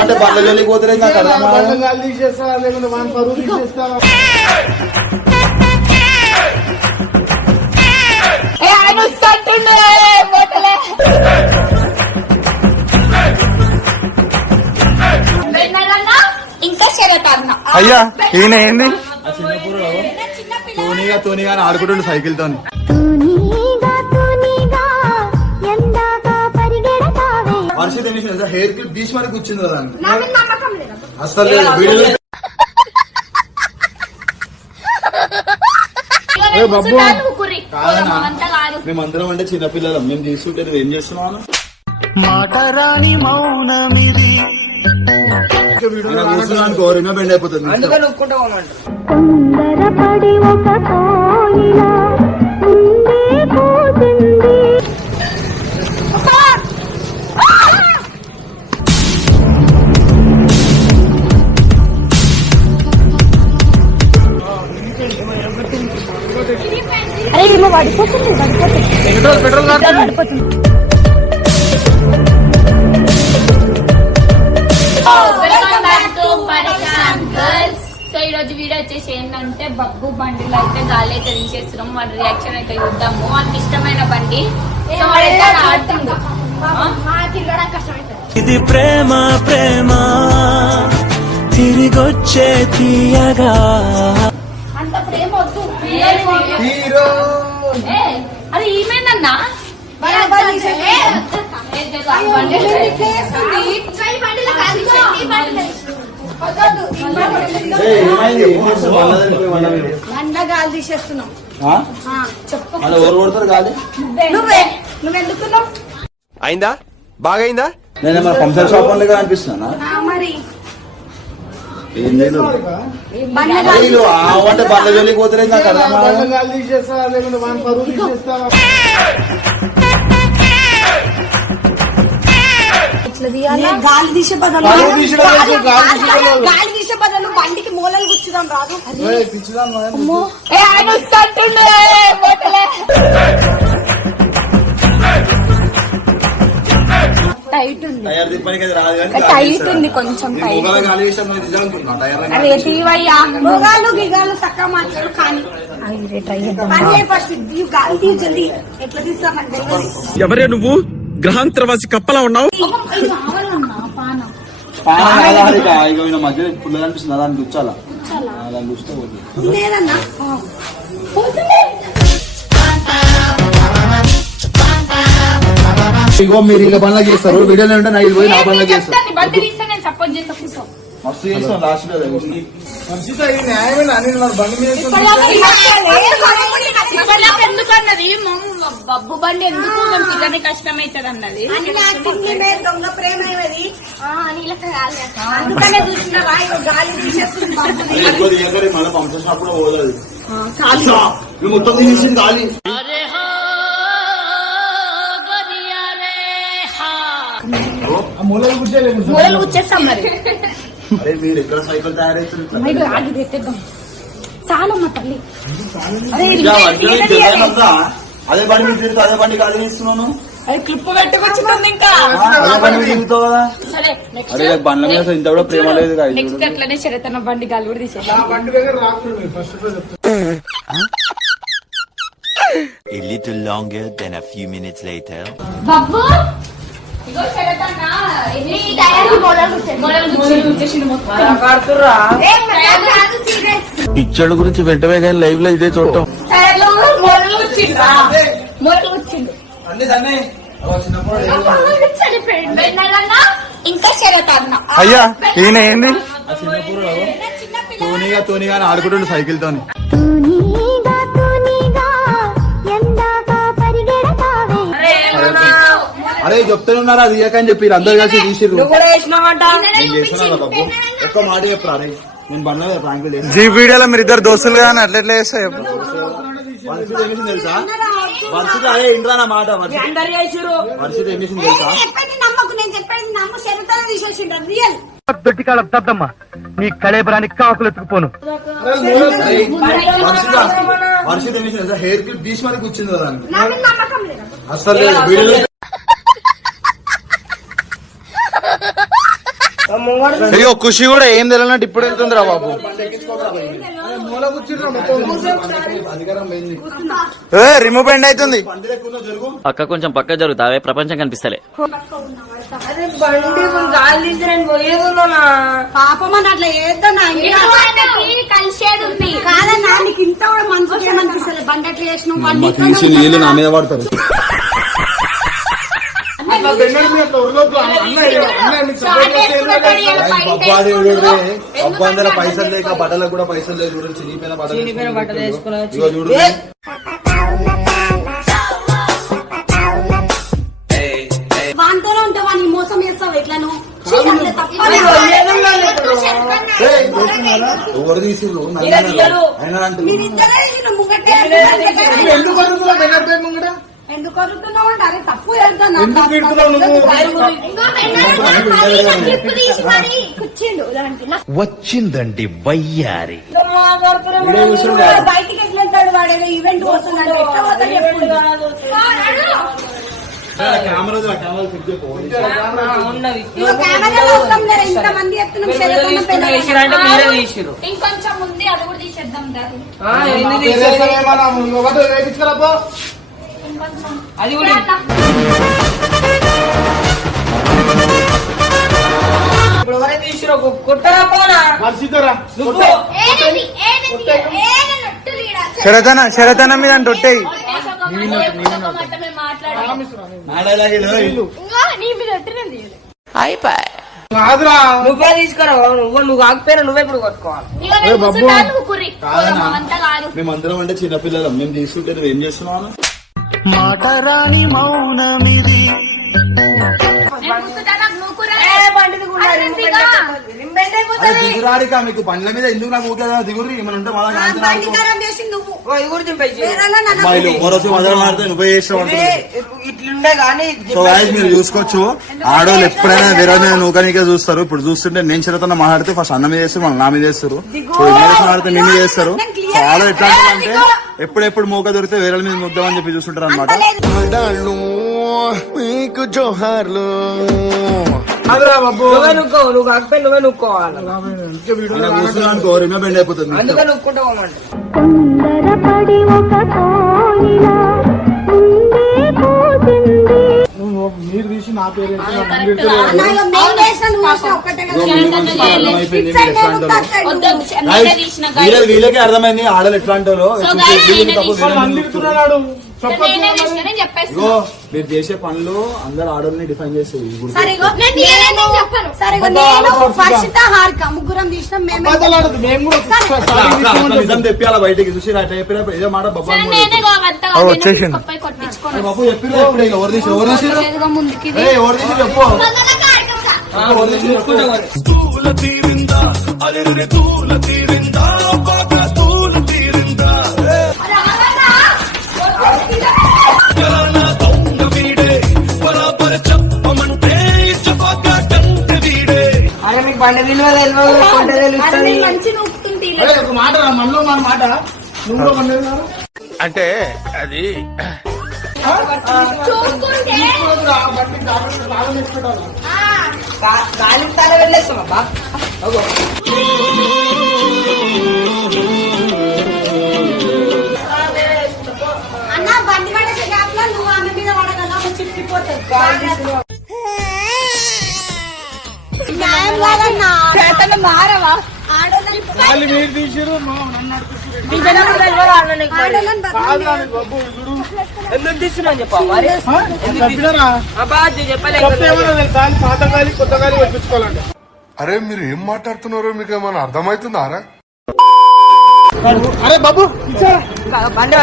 అంటే బండ్లలోకి పోతే తీసేస్తా లేకుంటే వన్ పరువు తీసేస్తా. ఇంకా అయ్యా ఈయన ఏంది చిన్నప్పుడు తోనిగా ఆడుకుంటుండు సైకిల్ తోని. వర్షిత్ హెయిర్ క్లిప్ తీసి మరి కూర్చుంది కదా అసలు మేమందరం అంటే చిన్నపిల్లలం, మేము తీసుకుంటే నువ్వు ఏం చేస్తున్నావు? మాటరాని మౌనమిది గౌరవంగా బెండ్ అయిపోతుంది. అరే ఇలా పడిపోతుంది పడిపోతుంది. సో ఈ రోజు వీడియో వచ్చేసి ఏంటంటే బబ్బు బండిలో అయితే గాలి అయితే తీసేస్తున్నాం. మన రియాక్షన్ అయితే చూద్దాము. మనకి ఇష్టమైన బండి ఆడుతుండు. ఇది ప్రేమ ప్రేమ తిరిగొచ్చే తీయగా అంత ప్రేమ వద్దు. అది ఏమైందన్నా గాలి తీసేస్తున్నాం. నువ్వెందుకున్నావు? అయిందా బాగా అయిందా? నేను మన పంచర్ షాప్ వాళ్ళగా అనిపిస్తున్నా మరి ఏం లేదు అంటే బండ్లలోకి పోతే తీసేస్తా లేకుంటే వన్ పరువు తీసేస్తా. గాలి తీసే బదులు బండికి మూలలు కూర్చుదాం రాదు. టైట్ ఉంది కొంచెం మొగాలు గిగాలు చక్కగా మాట్లాడు. కానీ గాలి తీర్చండి ఎట్లా తీస్తామంటే ఎవరే నువ్వు గ్రహాంతరవాసి కప్పలా ఉన్నావు. మధ్య పుల్ల అనిపిస్తుంది దాన్ని కూర్చోాలా దాన్ని కూర్చో ఇగో మీరు ఇలా బండ్లా చేస్తారు. వీడియోలో ఉంటే నాకు పోయి నా బండ్లా చేస్తారు. మస్తు చేస్తాం లాస్ట్ లో ఎందుకన్నది బబ్బు బండి ఎందుకు పిల్లని కష్టమైతుంది అన్నది. దొంగ ప్రేమ అందుకనే చూసినావా గాలి తీసేస్తుంది. మన పంపించిన అప్పుడు పోలేదు మొత్తం తీసేసింది గాలి. మూలలు కూర్చేస్తాం మరి. అరే మీరు ఎక్కడ సైకిల్ తయారైతుంది చాలా మా తల్లి. అదే బండి మీద తిరుగుతా అదే బండి గాలి తీస్తున్నాను. అది క్లిప్ పెట్టుకొచ్చుకుంది ఇంకా అదే బండి మీద తిరుగుతావు కదా. అరే బండ్ల మీద ఇంత కూడా ప్రేమ లేదు. నెక్స్ట్ అట్లనే శరతన బండి గాలి కూడా తీసేది. A little longer than a few minutes later. Babbu ఇగో శరతన ఎన్ని టైర్లు మోడల్ కూర్చేసిండు మొత్తం కాడుతుర్రా. పిక్చర్ గురించి వెంటనే కానీ లైవ్ లో ఇదే చూడటం. టైర్లు మోడల్ కూర్చిండ్రా మోడల్ కూర్చిండు. ఇంకా శరతన్న అయ్యా ఈయన ఏంది చిన్నప్పుడు తోనిగా ఆడుకుంటుండు సైకిల్ తోని. అరే చెప్తున్నారా అది అని చెప్పి అందరు కలిసి తీసిర్రు. ఒక్క మాట చెప్పరా అరే నేను బండ్ల మీద ప్రాంక్ జీ వీడియోలో మీరు ఇద్దరు దోస్తులు కానీ అట్లా ఎట్లా చేస్తా ఏమిసింది తెలుసా? వర్షిత అరే ఇంద్రా నా మాట వర్షిత ఏమిసింది తెలుసా? దొడ్డికాల దద్దమ్మ నీ కళేబరానికి కాకులు ఎత్తుకుపోను. వర్షిత ఏమిసింది హెయిర్ క్లిప్ తీసి మరి కూర్చుంది కదా అసలు అయ్యో ఖుషి కూడా ఏం తెలియనట్టు ఇప్పుడు వెళ్తుందిరా బాబు. రిమూవ్ బెండ్ అవుతుంది. పక్క కొంచెం పక్క జరుగుతావే, ప్రపంచం కనిపిస్తలే. పాపం అని అట్లా ఏదన్నా కలిసేది ఉంది కాదన్నా, నీకు ఇంత కూడా మనసుకి ఏమనిపిస్తలే బండి అట్లా చేసిన నీళ్ళు నా మీద పడతారు. అబ్బాందర పైసలు లేక బట్టలకు కూడా పైసలు లేదు. చినిగిపోయిన బట్టలు ఇగో చూడు. వాంతోనే ఉంటావు, వాడిని మోసం చేస్తావు ఎట్లను ఎవరు తీసుకురు ఎందుకు అడుగుతున్నావు అంటే అరే తప్పు చేస్తాను వచ్చిందండి వయ్యారి. బయటికి ఎట్లా వెళ్తాడు వాడు, ఈవెంట్ పోతున్నాడు ఎట్లా పోతాడు ఇంతమంది ఇంకొంచెం ఉంది, అది కూడా తీసేద్దాం. అది కూడా ఇప్పుడు ఎవరైతే తీసిరో కొట్టరా పోనా శరతన మీద ఒట్టేయి. నువ్వే తీసుకురా, నువ్వు కాకపోయినా నువ్వే ఇప్పుడు కొట్టుకోవాలి. మేమందరం అంటే చిన్నపిల్లలం, మేము తీసుకుంటే నువ్వేం చేస్తున్నావు? మాటరాని మౌనమిది. దిగురాడికా మీకు బండ్ల మీద ఎందుకు నాకు ఊకే దిగురి ఏమైనా ఉంటే మాట్లాడితే నువ్వే చేసావు. ఇట్లుండే కానీ సో గాయ్స్ మీరు చూసుకోవచ్చు, ఆడవాళ్ళు ఎప్పుడైనా వేరే మీద నూకనికే చూస్తారు. ఇప్పుడు చూస్తుంటే నేను చిరతన మాట్లాడితే ఫస్ట్ అన్న మీద చేస్తారు, మళ్ళీ నా మీద చేస్తారు. సో మాట్లాడితే నిన్ను చేస్తారు. సో ఆడవాళ్ళు ఎట్లా అంటే ఎప్పుడెప్పుడు మూక దొరికితే వేరే మీద ముద్దామని చెప్పి చూస్తుంటారు అనమాట. మీకు జోహార్లు. నువ్వు కాకపోయి నువ్వే నుక్కోవాలి, బెండ్ అయిపోతుంది. అందుకే నుక్కుంటామంట. మీరు తీసి నా పేరు వీళ్ళకి అర్థమైంది ఆడలు ఎట్లాంటి ఇగో మీరు చేసే పనులు అందరు ఆడోళ్ళని డిఫైన్ చేసేది. నిజం తెప్పియాల బయటకి చూసి చెప్పినప్పుడు ఏదో మాట బాబు వచ్చేసింది. బాబు చెప్పిన ఎవరు తీసి ఎవరు తీసి ఎవరు తీసి చెప్పు. అరే మీకు బండి విలువ ఒక మాట మనలో మన మాట నువ్వు అంటే అది గాలి తాళ వెళ్ళేస్తామబ్బా. అన్న బండి పడే గ్యాప్ లో నువ్వు ఆమె మీద పడగలవు, చిక్కిపోతుంది. న్యాయం కాదన్నా, మారవా వాళ్ళు మీరు తీసిరు ఎందుకు తీసుకున్నా చెప్పా మరి పాత గాలి కొత్త గాలి పెట్టించుకోవాలంటే. అరే మీరు ఏం మాట్లాడుతున్నారో మీకు ఏమైనా అర్థమవుతుందా? అరే బాబు బండి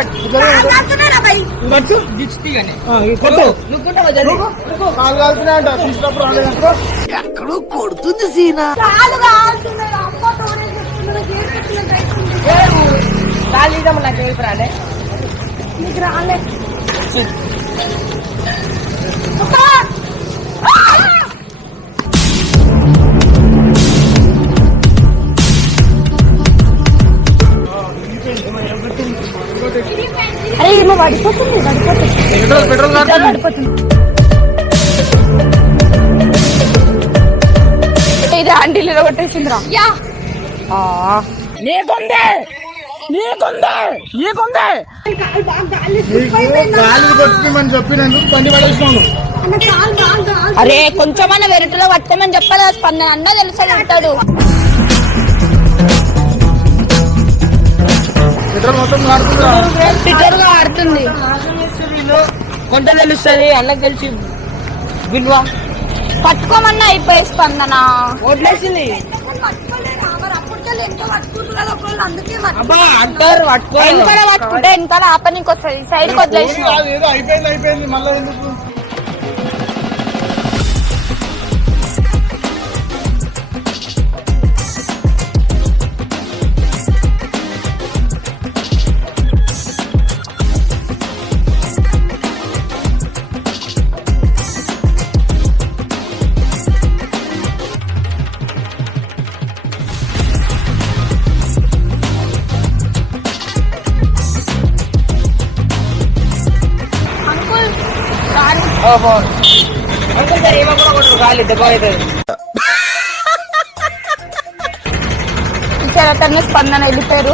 ఎక్కడో కొడుతుంది సీనా. కాలీదమ్మ నాకు ఏమి రాలే, నీకు రాలే. అరే ఏమో పడిపోతుంది బండిలో కొట్టేసిందిరా యా గాలి కొట్టుకోమని చెప్పినందుకు బండి పడేసినాను. అరే కొంచెమన్నా వెరటలో పట్టుకోమని చెప్పదా స్పందన అన్న తెలుసా అంటాడు పెట్రోల్ మొత్తం కాడుతుందా? ట్విట్టర్ గా ఆడుతుంది కొంత తెలుస్తుంది అన్నకు తెలిసి విలువ పట్టుకోమన్నా అయిపోయి స్పందన వదిలేసింది అబ్బా అంటారు పట్టుకో వెనకాల పట్టుకుంటే వెనకాల ఆపనికి వస్తుంది సైడ్ కి వదిలేసి ఏదో అయిపోయింది మళ్ళీ ఎందుకు? గాలి దెబ్బ అవుతుంది ఇక్కడ స్పందన వెళ్ళిపోయారు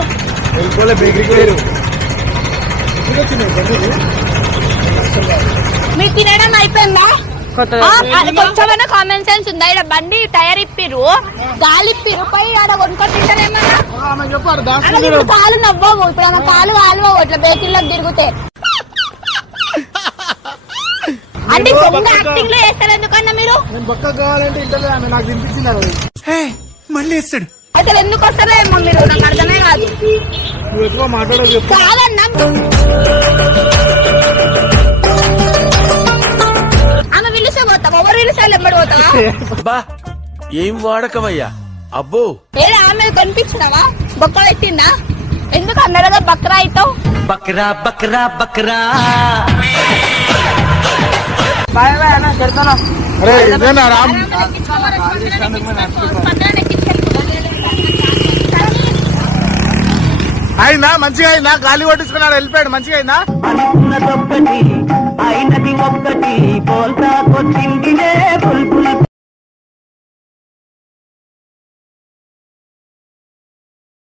వెళ్ళిపోలే బేకరీకి లేరు. మీరు తినడం అయిపోయిందా కొంచెమైనా కామన్ సెన్స్ ఉందా ఇక్కడ బండి టైర్ ఇప్పిరు గాలి ఇప్పిరు పై ఆడ కొనుక్కొని తింటారేమన్నా ఆమె చెప్పారు దాస్ అలా ఇప్పుడు కాలు నవ్వవు ఇప్పుడు ఆమె కాలు కాలువవు ఇట్లా బేకరీలోకి తిరిగితే అంటే దొంగ యాక్టింగ్ లో చేస్తారు ఎందుకన్నా మీరు నేను బక్క కావాలంటే ఇంటర్లో ఆమె నాకు తినిపించినారు. మళ్ళీ వేస్తాడు. అసలు ఎందుకు వస్తారో ఏమో మీరు నాకు అర్థమే కాదు నువ్వు ఎక్కువ మాట్లాడదు చెప్పు. కాదన్నా ఆమె పిలిస్తే పోతావా ఎవరు పిలిస్తే ఎంబడి పోతావా బా ఏం వాడకమయ్యా అబ్బో ఏడా ఆమె కనిపించినావా బొక్క పెట్టిందా ఎందుకు అందరూ బక్రా అవుతావు బక్రా బక్రా బక్రా బాయ్ బాయ్ అన్న చెప్తాను అరే ఇదేనా రామ్? అయిందా మంచిగా అయిందా? గాలి కొట్టించుకున్నాడు వెళ్ళిపోయాడు మంచిగా అయిందా? అయినది